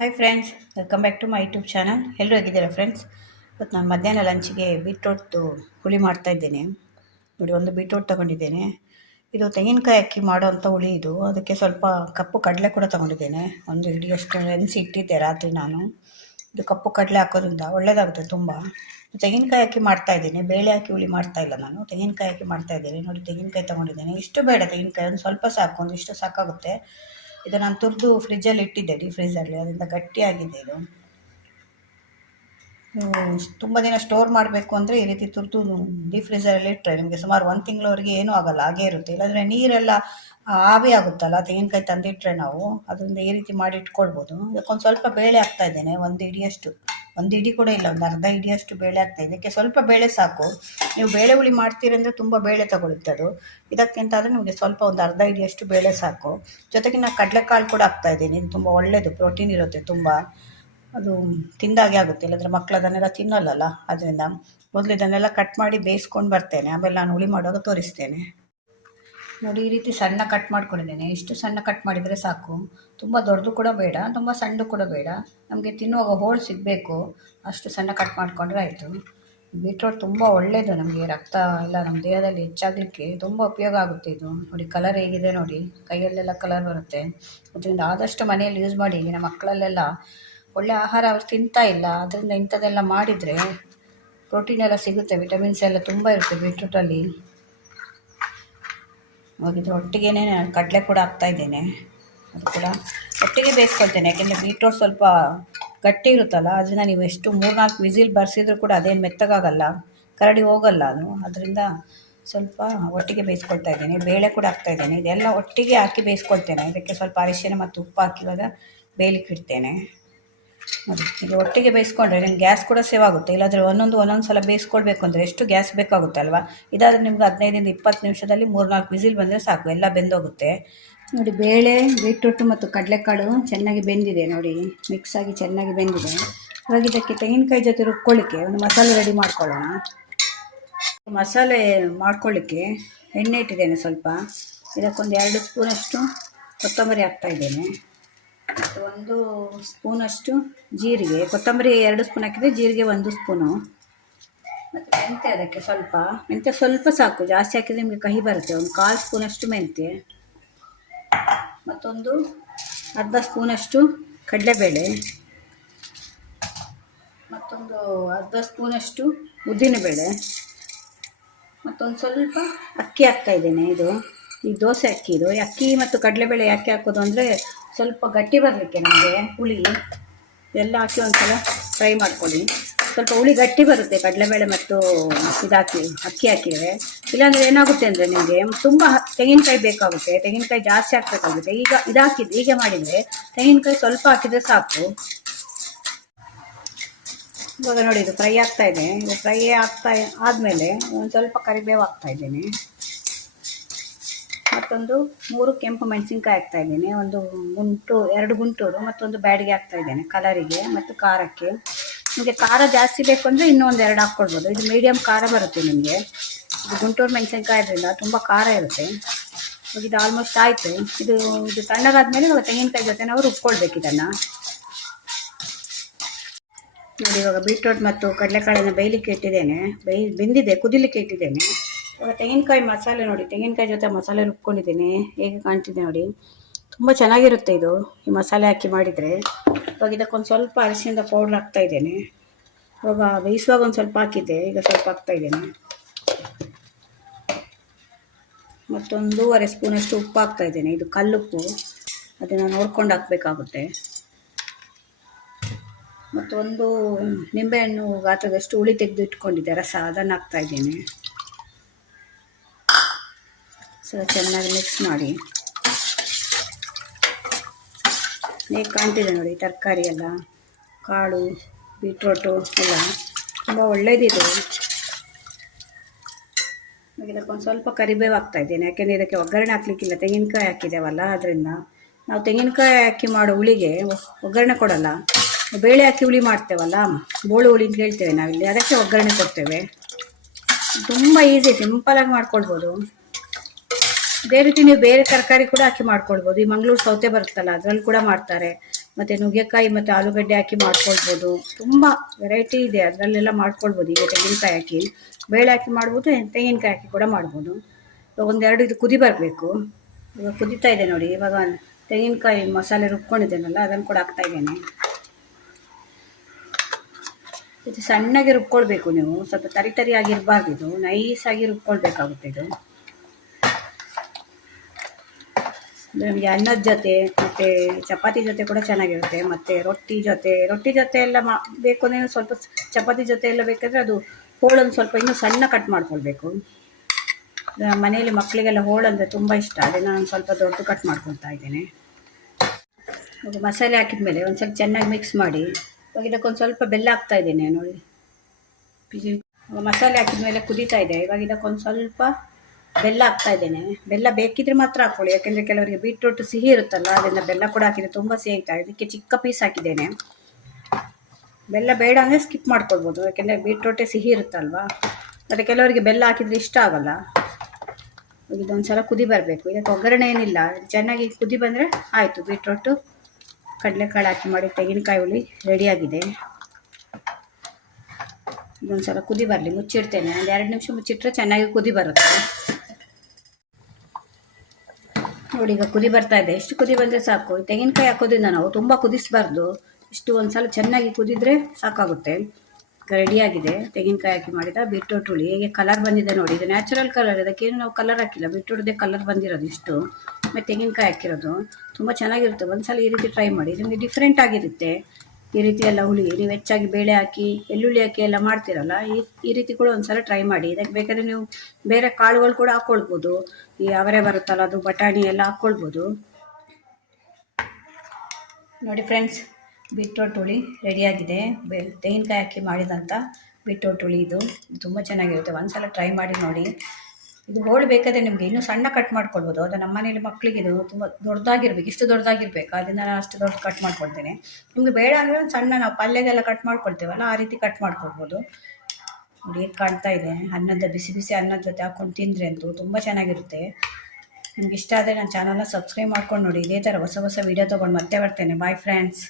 Hi friends, welcome back to my YouTube channel. ಎಲ್ಲರೂ ಹೇಗಿದ್ದೀರಾ friends? ಇವತ್ತು ನಾನು ಮಧ್ಯಾಹ್ನ ಲಂಚ್ಗೆ ಬೀಟ್ರೋಟ್ದು ಹುಳಿ ಮಾಡ್ತಾಯಿದ್ದೇನೆ. ನೋಡಿ, ಒಂದು ಬೀಟ್ರೋಟ್ ತೊಗೊಂಡಿದ್ದೇನೆ. ಇದು ತೆಂಗಿನಕಾಯಿ ಅಕ್ಕಿ ಮಾಡೋವಂಥ ಹುಳಿ ಇದು. ಅದಕ್ಕೆ ಸ್ವಲ್ಪ ಕಪ್ಪು ಕಡಲೆ ಕೂಡ ತೊಗೊಂಡಿದ್ದೇನೆ. ಒಂದು ಹಿಡಿಯಷ್ಟು ನೆನೆಸಿ ಇಟ್ಟಿದ್ದೆ ರಾತ್ರಿ ನಾನು. ಇದು ಕಪ್ಪು ಕಡಲೆ ಹಾಕೋದ್ರಿಂದ ಒಳ್ಳೆಯದಾಗುತ್ತೆ ತುಂಬ. ತೆಂಗಿನಕಾಯಿ ಹಾಕಿ ಮಾಡ್ತಾಯಿದ್ದೀನಿ, ಬೇಳೆ ಹಾಕಿ ಹುಳಿ ಮಾಡ್ತಾಯಿಲ್ಲ ನಾನು. ತೆಂಗಿನಕಾಯಿ ಹಾಕಿ ಮಾಡ್ತಾಯಿದ್ದೀನಿ. ನೋಡಿ, ತೆಂಗಿನಕಾಯಿ ತೊಗೊಂಡಿದ್ದೇನೆ. ಇಷ್ಟು ಬೇಡ ತೆಂಗಿನಕಾಯಿ, ಒಂದು ಸ್ವಲ್ಪ ಸಾಕು, ಒಂದಿಷ್ಟು ಸಾಕಾಗುತ್ತೆ. ಇದು ನಾನು ತುರಿದು ಫ್ರಿಜ್ಜಲ್ಲಿ ಇಟ್ಟಿದ್ದೆ, ಡೀಪ್ ಫ್ರೀಜಲ್ಲಿ. ಅದರಿಂದ ಗಟ್ಟಿಯಾಗಿದೆ ಇದು. ತುಂಬ ದಿನ ಸ್ಟೋರ್ ಮಾಡಬೇಕು ಅಂದರೆ ಈ ರೀತಿ ತುರಿದು ಡೀಪ್ ಫ್ರೀಜರಲ್ಲಿ ಇಟ್ಟರೆ ನಿಮಗೆ ಸುಮಾರು 1 ತಿಂಗಳವರೆಗೆ ಏನೂ ಆಗೋಲ್ಲ, ಹಾಗೇ ಇರುತ್ತೆ. ಇಲ್ಲಾಂದರೆ ನೀರೆಲ್ಲ ಆವಿ ಆಗುತ್ತಲ್ಲ ತೆಂಗಿನಕಾಯಿ ತಂದಿಟ್ಟರೆ ನಾವು, ಅದರಿಂದ ಈ ರೀತಿ ಮಾಡಿ ಇಟ್ಕೊಳ್ಬೋದು. ಇದಕ್ಕೊಂದು ಸ್ವಲ್ಪ ಬೇಳೆ ಹಾಕ್ತಾಯಿದ್ದೇನೆ, ಒಂದು ಹಿಡಿಯಷ್ಟು. ಒಂದು ಹಿಡಿ ಕೂಡ ಇಲ್ಲ, ಒಂದು ಅರ್ಧ ಹಿಡಿಯಷ್ಟು ಬೇಳೆ ಹಾಕ್ತಾ. ಇದಕ್ಕೆ ಸ್ವಲ್ಪ ಬೇಳೆ ಸಾಕು. ನೀವು ಬೇಳೆ ಹುಳಿ ಮಾಡ್ತೀರಂದರೆ ತುಂಬ ಬೇಳೆ ತಗೊಳುತ್ತೆ ಅದು. ಇದಕ್ಕಿಂತ ಆದರೆ ನಿಮಗೆ ಸ್ವಲ್ಪ ಒಂದು ಅರ್ಧ ಹಿಡಿಯಷ್ಟು ಬೇಳೆ ಸಾಕು. ಜೊತೆಗೆ ನಾನು ಕಡಲೆಕಾಳು ಕೂಡ ಹಾಕ್ತಾಯಿದ್ದೀನಿ. ಇದು ತುಂಬ ಒಳ್ಳೆಯದು, ಪ್ರೋಟೀನ್ ಇರುತ್ತೆ ತುಂಬ. ಅದು ತಿಂದಾಗೆ ಆಗುತ್ತೆ, ಇಲ್ಲಾಂದರೆ ಮಕ್ಕಳು ಅದನ್ನೆಲ್ಲ ತಿನ್ನೋಲ್ಲಲ್ಲ. ಅದರಿಂದ ಮೊದಲು ಇದನ್ನೆಲ್ಲ ಕಟ್ ಮಾಡಿ ಬೇಯಿಸ್ಕೊಂಡು ಬರ್ತೇನೆ, ಆಮೇಲೆ ನಾನು ಹುಳಿ ಮಾಡುವಾಗ ತೋರಿಸ್ತೇನೆ. ನೋಡಿ, ಈ ರೀತಿ ಸಣ್ಣ ಕಟ್ ಮಾಡ್ಕೊಂಡಿದ್ದೇನೆ. ಇಷ್ಟು ಸಣ್ಣ ಕಟ್ ಮಾಡಿದರೆ ಸಾಕು. ತುಂಬ ದೊಡ್ಡದು ಕೂಡ ಬೇಡ, ತುಂಬ ಸಣ್ಣದು ಕೂಡ ಬೇಡ. ನಮಗೆ ತಿನ್ನುವಾಗ ಹೋಳು ಸಿಗಬೇಕು, ಅಷ್ಟು ಸಣ್ಣ ಕಟ್ ಮಾಡಿಕೊಂಡ್ರೆ ಆಯಿತು. ಬೀಟ್ರೋಟ್ ತುಂಬ ಒಳ್ಳೆಯದು ನಮಗೆ, ರಕ್ತ ಎಲ್ಲ ನಮ್ಮ ದೇಹದಲ್ಲಿ ಹೆಚ್ಚಾಗಲಿಕ್ಕೆ ತುಂಬ ಉಪಯೋಗ ಆಗುತ್ತೆ ಇದು. ನೋಡಿ, ಕಲರ್ ಹೇಗಿದೆ ನೋಡಿ, ಕೈಯಲ್ಲೆಲ್ಲ ಕಲರ್ ಬರುತ್ತೆ. ಅದರಿಂದ ಆದಷ್ಟು ಮನೆಯಲ್ಲಿ ಯೂಸ್ ಮಾಡಿ. ಈಗಿನ ಮಕ್ಕಳಲ್ಲೆಲ್ಲ ಒಳ್ಳೆ ಆಹಾರ ಅವ್ರು ತಿಂತಾ ಇಲ್ಲ. ಅದರಿಂದ ಇಂಥದ್ದೆಲ್ಲ ಮಾಡಿದರೆ ಪ್ರೋಟೀನ್ ಎಲ್ಲ ಸಿಗುತ್ತೆ, ವಿಟಮಿನ್ಸ್ ಎಲ್ಲ ತುಂಬ ಇರುತ್ತೆ ಬೀಟ್ರೂಟಲ್ಲಿ. ಹೋಗಿದ್ರೆ ಒಟ್ಟಿಗೆ ಕಡಲೆ ಕೂಡ ಹಾಕ್ತಾಯಿದ್ದೇನೆ. ಅದು ಕೂಡ ಒಟ್ಟಿಗೆ ಬೇಯಿಸ್ಕೊಳ್ತೇನೆ, ಯಾಕೆಂದರೆ ಬೀಟ್ರೋಟ್ ಸ್ವಲ್ಪ ಗಟ್ಟಿ ಇರುತ್ತಲ್ಲ. ಅದರಿಂದ ನೀವು ಎಷ್ಟು 3-4 ವಿಸಿಲ್ ಬರ್ಸಿದ್ರು ಕೂಡ ಅದೇನು ಮೆತ್ತಗಾಗಲ್ಲ, ಕರಡಿ ಹೋಗಲ್ಲ ಅದು. ಅದರಿಂದ ಸ್ವಲ್ಪ ಒಟ್ಟಿಗೆ ಬೇಯಿಸ್ಕೊಳ್ತಾ ಇದ್ದೇನೆ. ಬೇಳೆ ಕೂಡ ಹಾಕ್ತಾಯಿದ್ದೇನೆ. ಇದೆಲ್ಲ ಒಟ್ಟಿಗೆ ಹಾಕಿ ಬೇಯಿಸ್ಕೊಳ್ತೇನೆ. ಇದಕ್ಕೆ ಸ್ವಲ್ಪ ಅರಿಶಿನ ಮತ್ತು ಉಪ್ಪು ಹಾಕಿವಾಗ ಬೇಯಲಿಕ್ಕೆ ಇಡ್ತೇನೆ. ನೋಡಿ, ಈಗ ಒಟ್ಟಿಗೆ ಬೇಯಿಸ್ಕೊಂಡ್ರೆ ನಿಮ್ಗೆ ಗ್ಯಾಸ್ ಕೂಡ ಸೇವ್ ಆಗುತ್ತೆ. ಇಲ್ಲಾಂದರೆ ಒಂದೊಂದು ಸಲ ಬೇಯಿಸ್ಕೊಳ್ಬೇಕು ಅಂದರೆ ಎಷ್ಟು ಗ್ಯಾಸ್ ಬೇಕಾಗುತ್ತೆ ಅಲ್ವಾ. ಇದಾದರೆ ನಿಮ್ಗೆ 15-20 ನಿಮಿಷದಲ್ಲಿ 3-4 ವಿಸಿಲ್ ಬಂದರೆ ಸಾಕು, ಎಲ್ಲ ಬೆಂದೋಗುತ್ತೆ. ನೋಡಿ, ಬೇಳೆ, ಬೀಟ್ರೂಟು ಮತ್ತು ಕಡಲೆಕಾಳು ಚೆನ್ನಾಗಿ ಬೆಂದಿದೆ. ನೋಡಿ, ಮಿಕ್ಸ್ ಆಗಿ ಚೆನ್ನಾಗಿ ಬೆಂದಿದೆ. ಇವಾಗ ಇದಕ್ಕೆ ತೆಂಗಿನಕಾಯಿ ಜೊತೆ ರುಬ್ಕೊಳ್ಳಿಕ್ಕೆ ಒಂದು ಮಸಾಲೆ ರೆಡಿ ಮಾಡ್ಕೊಳ್ಳೋಣ. ಮಸಾಲೆ ಮಾಡ್ಕೊಳ್ಳಿಕ್ಕೆ ಎಣ್ಣೆ ಇಟ್ಟಿದ್ದೇನೆ ಸ್ವಲ್ಪ. ಇದಕ್ಕೊಂದು 2 ಸ್ಪೂನಷ್ಟು ಕೊತ್ತಂಬರಿ ಹಾಕ್ತಾಯಿದ್ದೇನೆ. ಮತ್ತು 1 ಸ್ಪೂನಷ್ಟು ಜೀರಿಗೆ. ಕೊತ್ತಂಬರಿ 2 ಸ್ಪೂನ್ ಹಾಕಿದರೆ ಜೀರಿಗೆ 1 ಸ್ಪೂನು. ಮತ್ತು ಮೆಂತ್ಯ, ಅದಕ್ಕೆ ಸ್ವಲ್ಪ ಮೆಂತ್ಯ ಸ್ವಲ್ಪ ಸಾಕು, ಜಾಸ್ತಿ ಹಾಕಿದರೆ ನಿಮಗೆ ಕಹಿ ಬರುತ್ತೆ. ಒಂದು 1/4 ಸ್ಪೂನಷ್ಟು ಮೆಂತ್ಯ, ಮತ್ತೊಂದು ಅರ್ಧ ಸ್ಪೂನಷ್ಟು ಕಡಲೆಬೇಳೆ, ಮತ್ತೊಂದು ಅರ್ಧ ಸ್ಪೂನಷ್ಟು ಉದ್ದಿನಬೇಳೆ, ಮತ್ತೊಂದು ಸ್ವಲ್ಪ ಅಕ್ಕಿ ಹಾಕ್ತಾಯಿದ್ದೇನೆ. ಇದು ಈ ದೋಸೆ ಅಕ್ಕಿ. ಇದು ಅಕ್ಕಿ ಮತ್ತು ಕಡಲೆಬೇಳೆ ಯಾಕೆ ಹಾಕೋದು ಅಂದರೆ ಸ್ವಲ್ಪ ಗಟ್ಟಿ ಬರಲಿಕ್ಕೆ ನಮಗೆ ಹುಳಿ. ಎಲ್ಲ ಹಾಕಿ ಒಂದು ಸಲ ಫ್ರೈ ಮಾಡ್ಕೊಳ್ಳಿ. ಸ್ವಲ್ಪ ಹುಳಿ ಗಟ್ಟಿ ಬರುತ್ತೆ ಕಡಲೆಬೇಳೆ ಮತ್ತು ಇದಾಕಿ ಅಕ್ಕಿ ಹಾಕಿದರೆ. ಇಲ್ಲಾಂದರೆ ಏನಾಗುತ್ತೆ ಅಂದರೆ ನಿಮಗೆ ತುಂಬ ತೆಂಗಿನಕಾಯಿ ಬೇಕಾಗುತ್ತೆ, ತೆಂಗಿನಕಾಯಿ ಜಾಸ್ತಿ ಹಾಕಬೇಕಾಗುತ್ತೆ. ಈಗ ಇದಾಕಿದ್ದು ಹೀಗೆ ಮಾಡಿದರೆ ತೆಂಗಿನಕಾಯಿ ಸ್ವಲ್ಪ ಹಾಕಿದರೆ ಸಾಕು. ಇವಾಗ ನೋಡಿ, ಇದು ಫ್ರೈ ಆಗ್ತಾಯಿದೆ. ಇದು ಫ್ರೈ ಆದಮೇಲೆ ಒಂದು ಸ್ವಲ್ಪ ಕರಿಬೇವು ಹಾಕ್ತಾಯಿದ್ದೇನೆ. ಮತ್ತೊಂದು 3 ಕೆಂಪು ಮೆಣಸಿನ್ಕಾಯಿ ಹಾಕ್ತಾಯಿದ್ದೇನೆ. 2 ಗುಂಟೂರು ಮತ್ತೊಂದು ಬ್ಯಾಡಿಗೆ ಹಾಕ್ತಾಯಿದ್ದೇನೆ ಕಲರಿಗೆ ಮತ್ತು ಖಾರಕ್ಕೆ. ನಿಮಗೆ ಖಾರ ಜಾಸ್ತಿ ಬೇಕು ಅಂದರೆ ಇನ್ನೂ 1-2 ಹಾಕ್ಕೊಳ್ಬೋದು. ಇದು ಮೀಡಿಯಮ್ ಖಾರ ಬರುತ್ತೆ ನಿಮಗೆ. ಇದು ಗುಂಟೂರು ಮೆಣಸಿನ್ಕಾಯಿ ಅದರಿಂದ ತುಂಬ ಖಾರ ಇರುತ್ತೆ. ಇದು ಆಲ್ಮೋಸ್ಟ್ ಆಯಿತು. ಇದು ತಣ್ಣಗಾದ್ಮೇಲೆ ಇವಾಗ ತೆಂಗಿನಕಾಯಿ ಜೊತೆ ನಾವು ರುಬ್ಕೊಳ್ಬೇಕು ಇದನ್ನು. ನೋಡಿ, ಇವಾಗ ಬೀಟ್ರೋಟ್ ಮತ್ತು ಕಡಲೆಕಾಳನ್ನು ಬೇಯಲಿಕ್ಕೆ ಇಟ್ಟಿದ್ದೇನೆ. ಬೆಂದಿದೆ, ಕುದಿಲಿಕ್ಕೆ ಇಟ್ಟಿದ್ದೇನೆ. ಇವಾಗ ತೆಂಗಿನಕಾಯಿ ಮಸಾಲೆ ನೋಡಿ, ತೆಂಗಿನಕಾಯಿ ಜೊತೆ ಮಸಾಲೆ ರುಬ್ಕೊಂಡಿದ್ದೇನೆ. ಹೇಗೆ ಕಾಣ್ತಿದೆ ನೋಡಿ, ತುಂಬ ಚೆನ್ನಾಗಿರುತ್ತೆ ಇದು ಈ ಮಸಾಲೆ ಹಾಕಿ ಮಾಡಿದರೆ. ಇವಾಗ ಇದಕ್ಕೊಂದು ಸ್ವಲ್ಪ ಅರಿಶಿಣದ ಪೌಡ್ರ್ ಹಾಕ್ತಾಯಿದ್ದೇನೆ. ಇವಾಗ ಬೇಯಿಸುವಾಗ ಒಂದು ಸ್ವಲ್ಪ ಹಾಕಿದ್ದೆ, ಈಗ ಸ್ವಲ್ಪ ಹಾಕ್ತಾಯಿದ್ದೇನೆ. ಮತ್ತೊಂದು 1/2 ಸ್ಪೂನಷ್ಟು ಉಪ್ಪು ಹಾಕ್ತಾಯಿದ್ದೇನೆ. ಇದು ಕಲ್ಲುಪ್ಪು, ಅದನ್ನು ನೋಡ್ಕೊಂಡು ಹಾಕಬೇಕಾಗುತ್ತೆ. ಮತ್ತೊಂದು ನಿಂಬೆಹಣ್ಣು ಗಾತ್ರದಷ್ಟು ಹುಳಿ ತೆಗೆದು ಇಟ್ಕೊಂಡಿದ್ದೆ ರಸ, ಅದನ್ನು ಹಾಕ್ತಾಯಿದ್ದೇನೆ. ಸ್ವಲ್ಪ ಚೆನ್ನಾಗಿ ಮಿಕ್ಸ್ ಮಾಡಿ. ಹೇಗೆ ಕಾಣ್ತಿದೆ ನೋಡಿ, ತರಕಾರಿ ಎಲ್ಲ, ಕಾಳು, ಬೀಟ್ರೋಟು ಎಲ್ಲ ತುಂಬ ಒಳ್ಳೆಯದಿದೆ. ಇದಕ್ಕೊಂದು ಸ್ವಲ್ಪ ಕರಿಬೇವು ಹಾಕ್ತಾಯಿದ್ದೇನೆ, ಯಾಕೆಂದರೆ ಇದಕ್ಕೆ ಒಗ್ಗರಣೆ ಹಾಕಲಿಕ್ಕಿಲ್ಲ, ತೆಂಗಿನಕಾಯಿ ಹಾಕಿದ್ದೇವಲ್ಲ. ಅದರಿಂದ ನಾವು ತೆಂಗಿನಕಾಯಿ ಹಾಕಿ ಮಾಡೋ ಹುಳಿಗೆ ಒಗ್ಗರಣೆ ಕೊಡಲ್ಲ. ಬೇಳೆ ಹಾಕಿ ಹುಳಿ ಮಾಡ್ತೇವಲ್ಲ, ಬೋಳು ಹುಳಿ ಅಂತ ಹೇಳ್ತೇವೆ ನಾವಿಲ್ಲಿ, ಅದಕ್ಕೆ ಒಗ್ಗರಣೆ ಕೊಡ್ತೇವೆ. ತುಂಬ ಈಸಿ, ಸಿಂಪಲಾಗಿ ಮಾಡ್ಕೊಳ್ಬೋದು. ಇದೇ ರೀತಿ ನೀವು ಬೇರೆ ತರಕಾರಿ ಕೂಡ ಹಾಕಿ ಮಾಡ್ಕೊಳ್ಬೋದು. ಈ ಮಂಗಳೂರು ಸೌತೆ ಬರುತ್ತಲ್ಲ, ಅದರಲ್ಲಿ ಕೂಡ ಮಾಡ್ತಾರೆ. ಮತ್ತು ನುಗ್ಗೆಕಾಯಿ ಮತ್ತು ಆಲೂಗಡ್ಡೆ ಹಾಕಿ ಮಾಡ್ಕೊಳ್ಬೋದು. ತುಂಬ ವೆರೈಟಿ ಇದೆ, ಅದರಲ್ಲೆಲ್ಲ ಮಾಡ್ಕೊಳ್ಬೋದು. ಈಗ ತೆಂಗಿನಕಾಯಿ ಹಾಕಿ ಬೇಳೆ ಹಾಕಿ ಮಾಡ್ಬೋದು, ತೆಂಗಿನಕಾಯಿ ಹಾಕಿ ಕೂಡ ಮಾಡ್ಬೋದು. ಒಂದೆರಡು ಇದು ಕುದಿ ಬರಬೇಕು. ಇವಾಗ ಕುದೀತಾ ಇದೆ ನೋಡಿ. ಇವಾಗ ತೆಂಗಿನಕಾಯಿ ಮಸಾಲೆ ರುಬ್ಕೊಂಡಿದ್ದೇನಲ್ಲ ಅದನ್ನು ಕೂಡ ಹಾಕ್ತಾ ಇದ್ದೇನೆ. ಇದು ಸಣ್ಣಗೆ ರುಬ್ಕೊಳ್ಬೇಕು ನೀವು, ಸ್ವಲ್ಪ ತರಿಯಾಗಿರಬಾರ್ದು, ಇದು ನೈಸಾಗಿ ರುಬ್ಕೊಳ್ಬೇಕಾಗುತ್ತೆ. ಇದು ನಮಗೆ ಅನ್ನದ ಜೊತೆ ಮತ್ತು ಚಪಾತಿ ಜೊತೆ ಕೂಡ ಚೆನ್ನಾಗಿರುತ್ತೆ, ಮತ್ತು ರೊಟ್ಟಿ ಜೊತೆ ಎಲ್ಲ ಬೇಕು ಅಂದರೆ ಸ್ವಲ್ಪ ಚಪಾತಿ ಜೊತೆ ಎಲ್ಲ ಬೇಕಾದರೆ ಅದು ಹೋಳನ್ನು ಸ್ವಲ್ಪ ಇನ್ನೂ ಸಣ್ಣ ಕಟ್ ಮಾಡ್ಕೊಳ್ಬೇಕು. ಮನೆಯಲ್ಲಿ ಮಕ್ಕಳಿಗೆಲ್ಲ ಹೋಳಂದರೆ ತುಂಬ ಇಷ್ಟ, ಅದನ್ನು ನಾನು ಸ್ವಲ್ಪ ದೊಡ್ಡ ಕಟ್ ಮಾಡ್ಕೊಳ್ತಾ ಇದ್ದೇನೆ. ಅದು ಮಸಾಲೆ ಹಾಕಿದ ಮೇಲೆ ಒಂದು ಸ್ವಲ್ಪ ಚೆನ್ನಾಗಿ ಮಿಕ್ಸ್ ಮಾಡಿ ಇವಾಗ ಇದಕ್ಕೊಂದು ಸ್ವಲ್ಪ ಬೆಲ್ಲ ಹಾಕ್ತಾ ಇದ್ದೇನೆ ನೋಡಿ. ಮಸಾಲೆ ಹಾಕಿದ ಮೇಲೆ ಕುದೀತಾ ಇದೆ. ಇವಾಗ ಇದಕ್ಕೊಂದು ಸ್ವಲ್ಪ ಬೆಲ್ಲ ಹಾಕ್ತಾ ಇದ್ದೇನೆ. ಬೆಲ್ಲ ಬೇಕಿದ್ರೆ ಮಾತ್ರ ಹಾಕ್ಕೊಳ್ಳಿ, ಯಾಕೆಂದರೆ ಕೆಲವರಿಗೆ ಬೀಟ್ರೂಟ್ ಸಿಹಿ ಇರುತ್ತಲ್ಲ, ಅದರಿಂದ ಬೆಲ್ಲ ಕೂಡ ಹಾಕಿದರೆ ತುಂಬ ಸಿಹಿ ಆಗ್ತದೆ. ಇದಕ್ಕೆ ಚಿಕ್ಕ ಪೀಸ್ ಹಾಕಿದ್ದೇನೆ. ಬೆಲ್ಲ ಬೇಡ ಅಂದರೆ ಸ್ಕಿಪ್ ಮಾಡ್ಕೊಳ್ಬೋದು, ಯಾಕೆಂದರೆ ಬೀಟ್ರೂಟೇ ಸಿಹಿ ಇರುತ್ತಲ್ವ. ಮತ್ತು ಕೆಲವರಿಗೆ ಬೆಲ್ಲ ಹಾಕಿದರೆ ಇಷ್ಟ ಆಗಲ್ಲ. ಇದೊಂದು ಸಲ ಕುದಿ ಬರಬೇಕು. ಇದಕ್ಕೆ ಒಗ್ಗರಣೆ ಏನಿಲ್ಲ, ಚೆನ್ನಾಗಿ ಕುದಿ ಬಂದರೆ ಆಯಿತು. ಬೀಟ್ರೂಟು ಕಡಲೆಕಾಳು ಹಾಕಿ ಮಾಡಿ ತೆಂಗಿನಕಾಯಿ ಹುಳಿ ರೆಡಿಯಾಗಿದೆ. ಇದೊಂದು ಸಲ ಕುದಿ ಬರಲಿ, ಮುಚ್ಚಿಡ್ತೇನೆ. ಒಂದು 2 ನಿಮಿಷ ಮುಚ್ಚಿಟ್ರೆ ಚೆನ್ನಾಗಿ ಕುದಿ ಬರುತ್ತೆ ನೋಡಿ. ಈಗ ಕುದಿ ಬರ್ತಾ ಇದೆ. ಎಷ್ಟು ಕುದಿ ಬಂದರೆ ಸಾಕು. ತೆಂಗಿನಕಾಯಿ ಹಾಕೋದ್ರಿಂದ ನಾವು ತುಂಬ ಕುದಿಸಬಾರ್ದು, ಇಷ್ಟು ಒಂದು ಸಲ ಚೆನ್ನಾಗಿ ಕುದಿದ್ರೆ ಸಾಕಾಗುತ್ತೆ. ರೆಡಿಯಾಗಿದೆ ತೆಂಗಿನಕಾಯಿ ಹಾಕಿ ಮಾಡಿದ ಬೀಟ್ರೂಟ್ ಹುಳಿ. ಹೇಗೆ ಕಲರ್ ಬಂದಿದೆ ನೋಡಿ, ಇದು ನ್ಯಾಚುರಲ್ ಕಲರ್, ಇದಕ್ಕೇನು ನಾವು ಕಲರ್ ಹಾಕಿಲ್ಲ, ಬೀಟ್ರೂಟ್ದೇ ಕಲರ್ ಬಂದಿರೋದು ಇಷ್ಟು. ಮತ್ತು ತೆಂಗಿನಕಾಯಿ ಹಾಕಿರೋದು ತುಂಬ ಚೆನ್ನಾಗಿರುತ್ತೆ. ಒಂದ್ಸಲ ಈ ರೀತಿ ಟ್ರೈ ಮಾಡಿ, ನಿಮಗೆ ಡಿಫ್ರೆಂಟ್ ಆಗಿರುತ್ತೆ. ಈ ರೀತಿ ಎಲ್ಲ ಹುಳಿ ನೀವು ಹೆಚ್ಚಾಗಿ ಬೇಳೆ ಹಾಕಿ ಎಳ್ಳುಳ್ಳಿ ಹಾಕಿ ಎಲ್ಲ ಮಾಡ್ತೀರಲ್ಲ, ಈ ರೀತಿ ಕೂಡ ಒಂದ್ಸಲ ಟ್ರೈ ಮಾಡಿ. ಇದಕ್ಕೆ ಬೇಕಾದರೆ ನೀವು ಬೇರೆ ಕಾಳುಗಳು ಕೂಡ ಹಾಕ್ಕೊಳ್ಬೋದು. ಈ ಅವರೆ ಬರುತ್ತಲ್ಲ, ಅದು ಬಟಾಣಿ ಎಲ್ಲ ಹಾಕ್ಕೊಳ್ಬೋದು ನೋಡಿ. ಫ್ರೆಂಡ್ಸ್, ಬೀಟ್ರೂಟ್ ಹುಳಿ ರೆಡಿಯಾಗಿದೆ. ತೆಂಗಿನಕಾಯಿ ಹಾಕಿ ಮಾಡಿದಂಥ ಬೀಟ್ರೂಟ್ ಹುಳಿ ಇದು ತುಂಬ ಚೆನ್ನಾಗಿರುತ್ತೆ. ಒಂದ್ಸಲ ಟ್ರೈ ಮಾಡಿ ನೋಡಿ. ಇದು ಹೋಳು ಬೇಕಾದರೆ ನಿಮಗೆ ಇನ್ನೂ ಸಣ್ಣ ಕಟ್ ಮಾಡ್ಕೊಳ್ಬೋದು. ಅದು ನಮ್ಮ ಮನೇಲಿ ಮಕ್ಕಳಿಗೆ ಇದು ತುಂಬ ದೊಡ್ಡದಾಗಿರ್ಬೇಕು, ಇಷ್ಟು ದೊಡ್ಡದಾಗಿರ್ಬೇಕು, ಅದನ್ನು ನಾನು ಅಷ್ಟು ದೊಡ್ಡ ಕಟ್ ಮಾಡ್ಕೊಳ್ತೇನೆ. ನಿಮಗೆ ಬೇಡ ಅಂದರೆ ಒಂದು ಸಣ್ಣ ನಾವು ಪಲ್ಯಗೆಲ್ಲ ಕಟ್ ಮಾಡ್ಕೊಳ್ತೇವಲ್ಲ, ಆ ರೀತಿ ಕಟ್ ಮಾಡ್ಕೊಳ್ಬೋದು ನೋಡಿ. ಹೇಗೆ ಕಾಣ್ತಾ ಇದೆ, ಅನ್ನದ ಬಿಸಿ ಬಿಸಿ ಅನ್ನದ ಜೊತೆ ಹಾಕ್ಕೊಂಡು ತಿಂದರೆ ಅಂತೂ ತುಂಬ ಚೆನ್ನಾಗಿರುತ್ತೆ. ನಿಮ್ಗೆ ಇಷ್ಟ ಆದರೆ ನನ್ನ ಚಾನಲ್ನ ಸಬ್ಸ್ಕ್ರೈಬ್ ಮಾಡ್ಕೊಂಡು ನೋಡಿ. ಇದೇ ಥರ ಹೊಸ ಹೊಸ ವೀಡಿಯೋ ತೊಗೊಂಡು ಮತ್ತೆ ಬರ್ತೇನೆ. Bye friends.